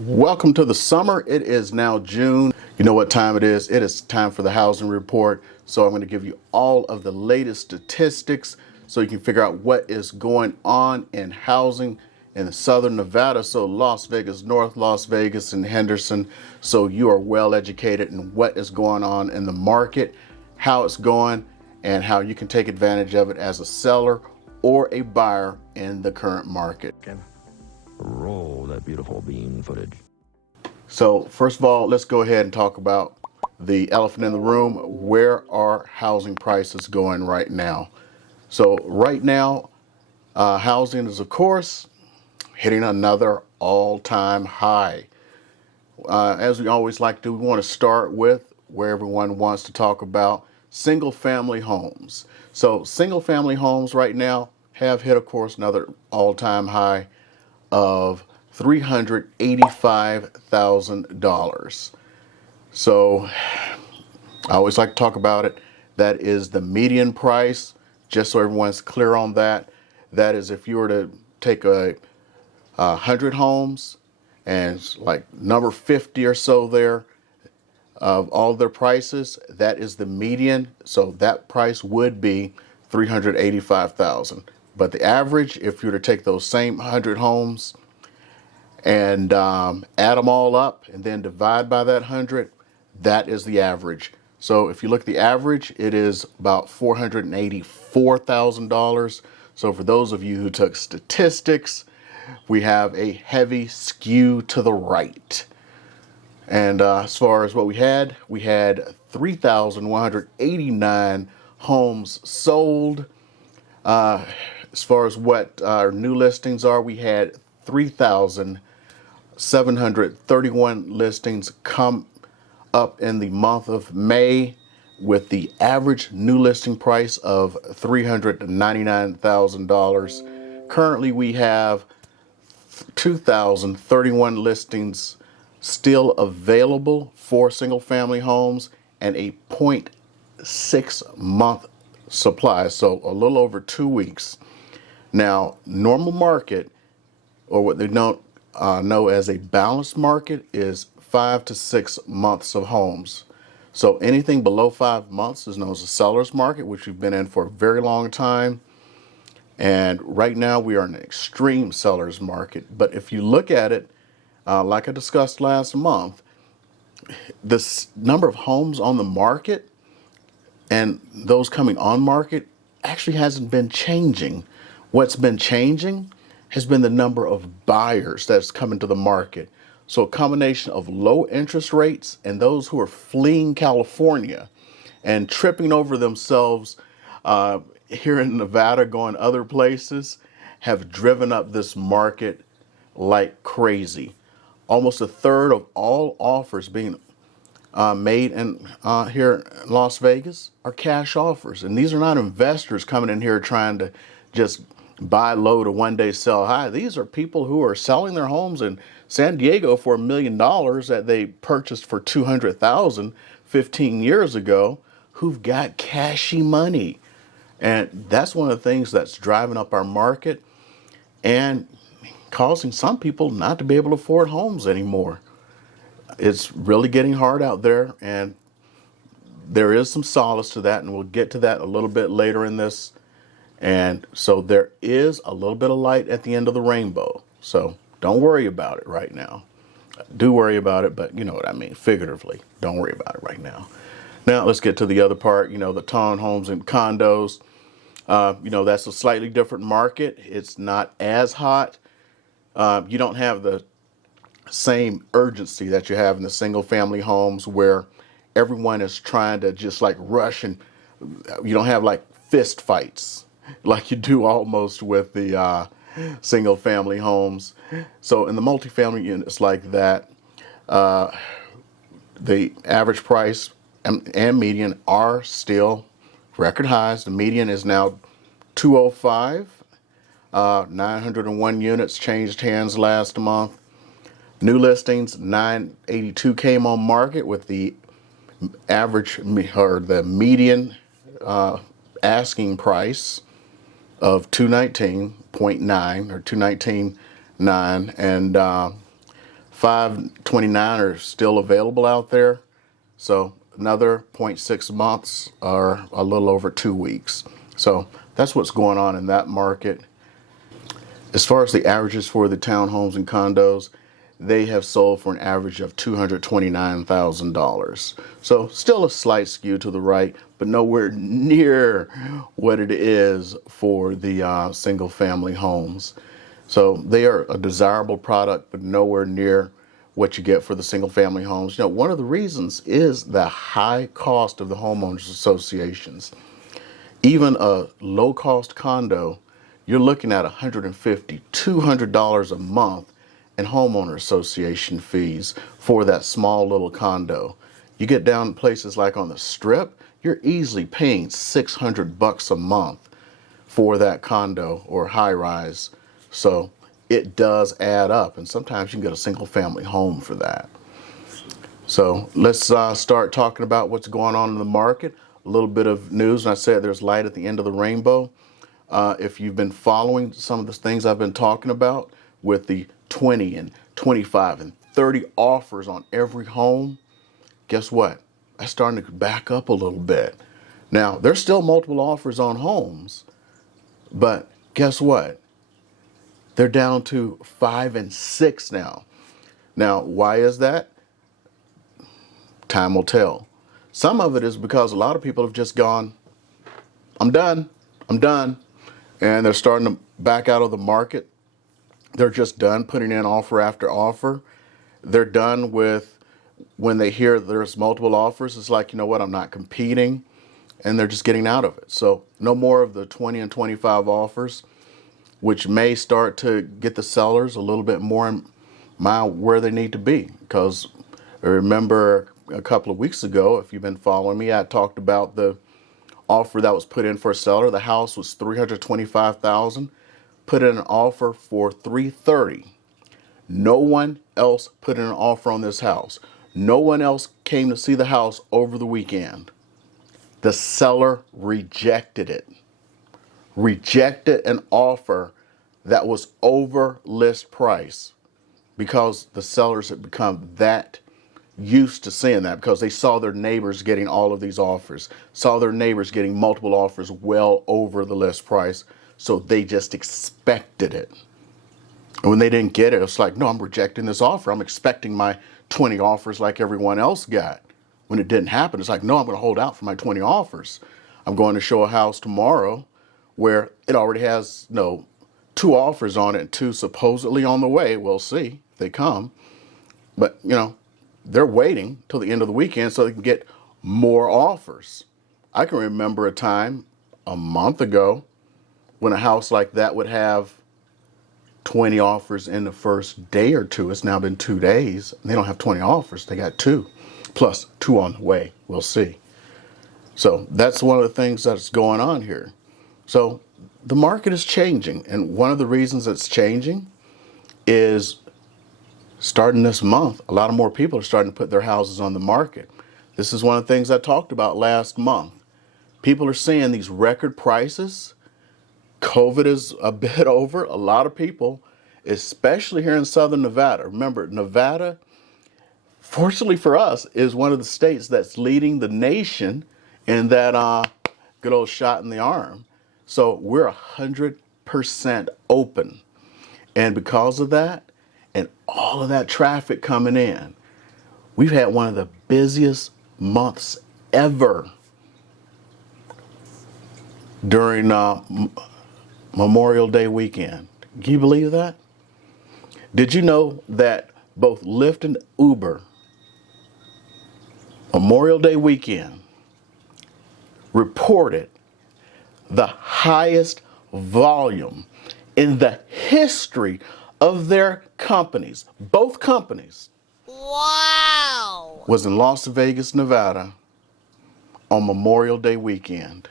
Welcome to the summer. It is now June. You know what time it is? It is time for the housing report. So I'm going to give you all of the latest statistics so you can figure out what is going on in housing in southern Nevada. So Las Vegas, North Las Vegas, and Henderson. So you are well educated in what is going on in the market, how it's going, and how you can take advantage of it as a seller or a buyer in the current market. Roll that beautiful bean footage. So first of all, let's go ahead and talk about the elephant in the room. Where are housing prices going right now? So right now, housing is, of course, hitting another all-time high. As we always like to, we want to start with where everyone wants to talk about single-family homes. So single-family homes right now have hit, of course, another all-time high of $385,000. So I always like to talk about it. That is the median price, just so everyone's clear on that. That is if you were to take a 100 homes and like number 50 or so there of all their prices, that is the median. So that price would be $385,000. But the average, if you were to take those same 100 homes and add them all up and then divide by that 100, that is the average. So if you look at the average, it is about $484,000. So for those of you who took statistics, we have a heavy skew to the right. And as far as what we had 3,189 homes sold. As far as what our new listings are, we had 3,731 listings come up in the month of May with the average new listing price of $399,000. Currently, we have 2,031 listings still available for single family homes and a 0.6 month supply, so a little over 2 weeks. Now, normal market, or what they don't know as a balanced market, is 5 to 6 months of homes. So anything below 5 months is known as a seller's market, which we've been in for a very long time. And right now we are in an extreme seller's market. But if you look at it, like I discussed last month, this number of homes on the market and those coming on market actually hasn't been changing. What's been changing has been the number of buyers that's coming to the market. So a combination of low interest rates and those who are fleeing California and tripping over themselves here in Nevada, going other places, have driven up this market like crazy. Almost a third of all offers being made in here in Las Vegas are cash offers. And these are not investors coming in here trying to just buy low to one day sell high. These are people who are selling their homes in San Diego for $1 million that they purchased for $200,000 15 years ago, who've got cashy money. And that's one of the things that's driving up our market and causing some people not to be able to afford homes anymore. It's really getting hard out there, and there is some solace to that, and we'll get to that a little bit later in this. And so there is a little bit of light at the end of the rainbow. So don't worry about it right now. Do worry about it, but you know what I mean, figuratively. Don't worry about it right now. Now let's get to the other part, the townhomes and condos. That's a slightly different market. It's not as hot. You don't have the same urgency that you have in the single family homes where everyone is trying to just like rush, and you don't have like fist fights like you do almost with the single family homes. So in the multifamily units like that, the average price and median are still record highs. The median is now 205. 901 units changed hands last month. New listings, 982 came on market with the average or the median asking price of 219.9 or 219.9, and 529 are still available out there. So another 0.6 months or a little over 2 weeks. So that's what's going on in that market. As far as the averages for the townhomes and condos, they have sold for an average of $229,000. So still a slight skew to the right, but nowhere near what it is for the single family homes. So they are a desirable product, but nowhere near what you get for the single family homes. One of the reasons is the high cost of the homeowners associations. Even a low cost condo, you're looking at $150, $200 a month in homeowner association fees for that small little condo. You get down to places like on the Strip, you're easily paying $600 a month for that condo or high rise. So it does add up, and sometimes you can get a single family home for that. So let's start talking about what's going on in the market. A little bit of news, and I said there's light at the end of the rainbow. If you've been following some of the things I've been talking about with the 20 and 25 and 30 offers on every home, guess what? That's starting to back up a little bit. Now, there's still multiple offers on homes, but guess what? They're down to 5 and 6 now. Now, why is that? Time will tell. Some of it is because a lot of people have just gone, I'm done. And they're starting to back out of the market. They're just done putting in offer after offer. They're done with when they hear there's multiple offers. It's like, you know what, I'm not competing. And they're just getting out of it. So no more of the 20 and 25 offers, which may start to get the sellers a little bit more in mind where they need to be. Because I remember a couple of weeks ago, if you've been following me, I talked about the offer that was put in for a seller. The house was $325,000. Put in an offer for $330,000. No one else put in an offer on this house. No one else came to see the house over the weekend. The seller rejected it. Rejected an offer that was over list price because the sellers had become that used to seeing that, because they saw their neighbors getting all of these offers, saw their neighbors getting multiple offers well over the list price. So they just expected it. And when they didn't get it, it's like, no, I'm rejecting this offer. I'm expecting my 20 offers like everyone else got. When it didn't happen, it's like, no, I'm going to hold out for my 20 offers. I'm going to show a house tomorrow where it already has, 2 offers on it and 2 supposedly on the way. We'll see if they come. But, they're waiting till the end of the weekend so they can get more offers. I can remember a time a month ago when a house like that would have 20 offers in the first day or 2. It's now been 2 days. And they don't have 20 offers. They got 2 plus 2 on the way. We'll see. So that's one of the things that's going on here. So the market is changing. And one of the reasons it's changing is starting this month, a lot of more people are starting to put their houses on the market. This is one of the things I talked about last month. People are seeing these record prices. COVID is a bit over. A lot of people, especially here in Southern Nevada. Remember, Nevada, fortunately for us, is one of the states that's leading the nation in that good old shot in the arm. So we're 100% open. And because of that, and all of that traffic coming in, we've had one of the busiest months ever during Memorial Day weekend. Can you believe that? Did you know that both Lyft and Uber, Memorial Day weekend, reported the highest volume in the history of their companies? Both companies. Wow! Was in Las Vegas, Nevada on Memorial Day weekend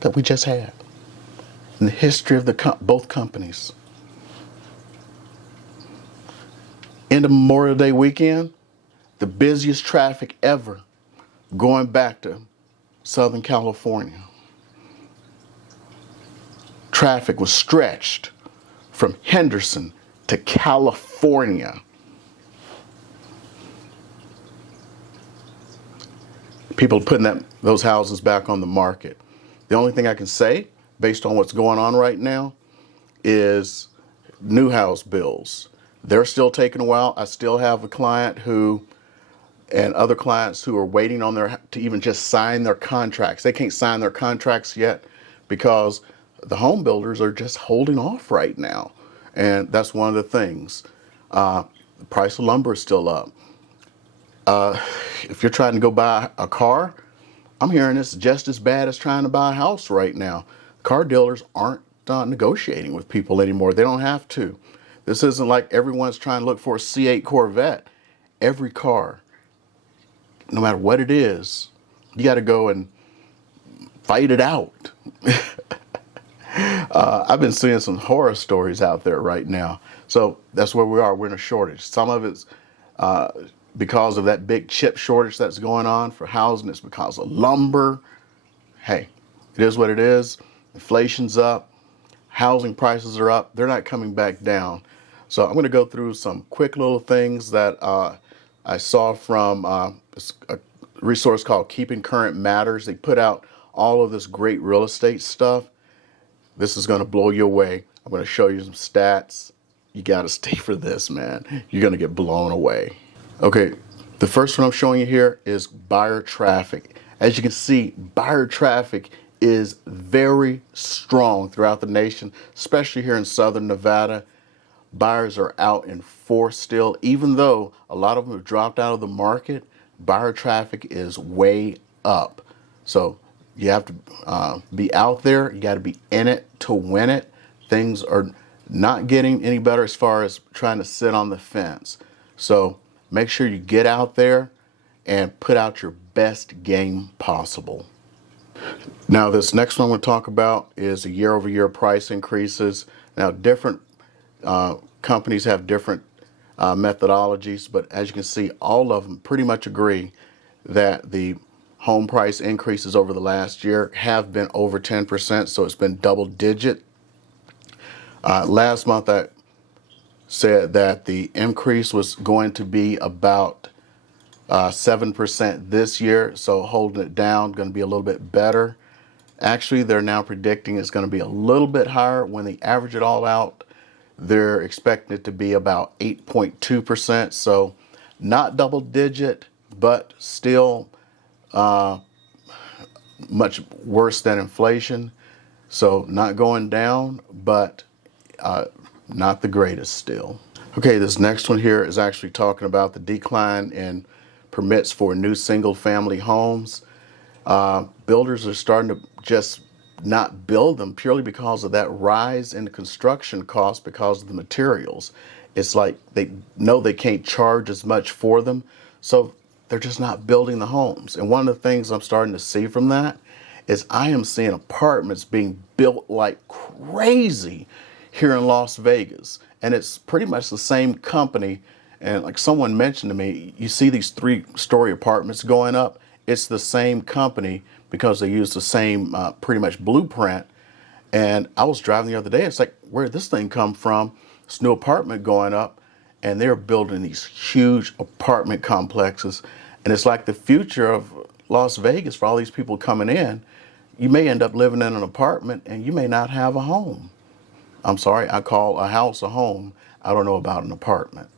that we just had in the history of both companies. End of Memorial Day weekend, the busiest traffic ever going back to Southern California. Traffic was stretched from Henderson to California. People are putting those houses back on the market. The only thing I can say, based on what's going on right now, is new house bills. They're still taking a while. I still have a client and other clients who are waiting on to even just sign their contracts. They can't sign their contracts yet because the home builders are just holding off right now. And that's one of the things. The price of lumber is still up. If you're trying to go buy a car, I'm hearing it's just as bad as trying to buy a house right now. Car dealers aren't negotiating with people anymore. They don't have to. This isn't like everyone's trying to look for a C8 Corvette. Every car, no matter what it is, you got to go and fight it out. I've been seeing some horror stories out there right now. So that's where we are. We're in a shortage. Some of it's because of that big chip shortage that's going on for housing. It's because of lumber. Hey, it is what it is. Inflation's up. Housing prices are up. They're not coming back down. So I'm going to go through some quick little things that I saw from a resource called Keeping Current Matters. They put out all of this great real estate stuff. This is going to blow you away. I'm going to show you some stats. You got to stay for this, man. You're going to get blown away. Okay, the first one I'm showing you here is buyer traffic. As you can see, buyer traffic is very strong throughout the nation, especially here in Southern Nevada. Buyers are out in force still. Even though a lot of them have dropped out of the market, buyer traffic is way up. So you have to be out there. You got to be in it to win it. Things are not getting any better as far as trying to sit on the fence. So make sure you get out there and put out your best game possible. Now, this next one we'll talk about is the year-over-year price increases. Now, different companies have different methodologies, but as you can see, all of them pretty much agree that the home price increases over the last year have been over 10%, so it's been double digit. Last month, I said that the increase was going to be about 7% this year, so holding it down, going to be a little bit better. Actually, they're now predicting it's going to be a little bit higher. When they average it all out, they're expecting it to be about 8.2%, so not double digit, but still much worse than inflation. So not going down, but not the greatest still. Okay, this next one here is actually talking about the decline in permits for new single-family homes. Builders are starting to just not build them purely because of that rise in construction costs because of the materials. It's like they know they can't charge as much for them, so they're just not building the homes. And one of the things I'm starting to see from that is I am seeing apartments being built like crazy here in Las Vegas. And it's pretty much the same company. And like someone mentioned to me, you see these 3-story apartments going up. It's the same company because they use the same pretty much blueprint. And I was driving the other day. It's like, where did this thing come from? This new apartment going up. And they're building these huge apartment complexes. And it's like the future of Las Vegas for all these people coming in. You may end up living in an apartment and you may not have a home. I'm sorry, I call a house a home. I don't know about an apartment.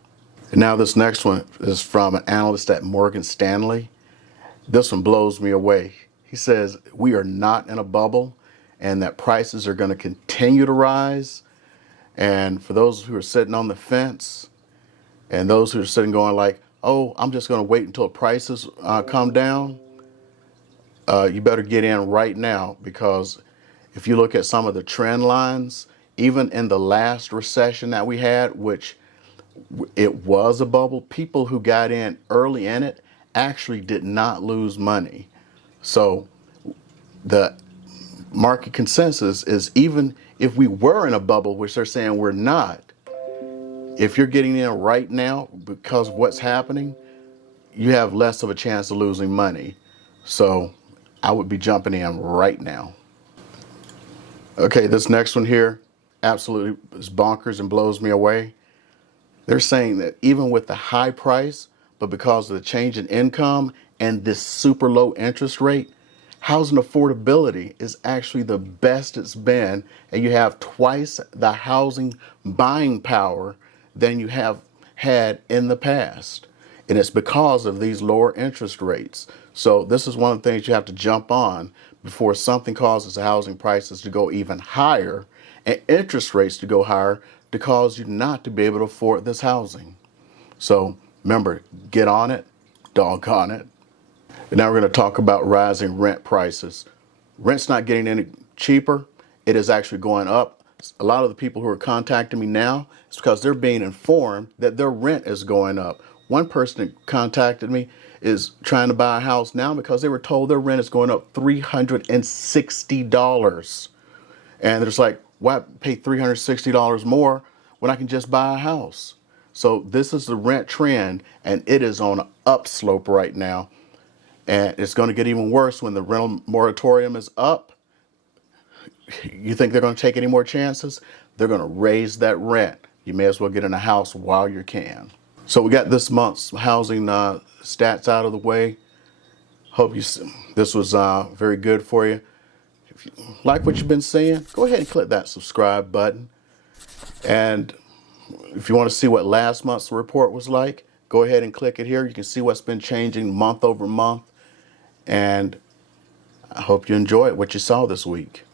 And now this next one is from an analyst at Morgan Stanley. This one blows me away. He says, we are not in a bubble and that prices are going to continue to rise. And for those who are sitting on the fence and those who are sitting going like, oh, I'm just going to wait until prices come down, you better get in right now, because if you look at some of the trend lines, even in the last recession that we had, which it was a bubble, people who got in early in it actually did not lose money. So the market consensus is, even if we were in a bubble, which they're saying we're not, if you're getting in right now because of what's happening, you have less of a chance of losing money. So I would be jumping in right now. Okay, this next one here absolutely is bonkers and blows me away. They're saying that even with the high price, but because of the change in income and this super low interest rate, housing affordability is actually the best it's been, and you have twice the housing buying power than you have had in the past. And it's because of these lower interest rates. So this is one of the things you have to jump on before something causes the housing prices to go even higher and interest rates to go higher to cause you not to be able to afford this housing. So remember, get on it, doggone it. And now we're going to talk about rising rent prices. Rent's not getting any cheaper. It is actually going up. A lot of the people who are contacting me now, it's because they're being informed that their rent is going up. One person that contacted me is trying to buy a house now because they were told their rent is going up $360. And they're just like, why pay $360 more when I can just buy a house? So this is the rent trend, and it is on an upslope right now. And it's going to get even worse when the rental moratorium is up. You think they're going to take any more chances? They're going to raise that rent. You may as well get in a house while you can. So we got this month's housing stats out of the way. Hope this was very good for you. If you like what you've been seeing, go ahead and click that subscribe button. And if you want to see what last month's report was like, go ahead and click it here. You can see what's been changing month over month. And I hope you enjoyed what you saw this week.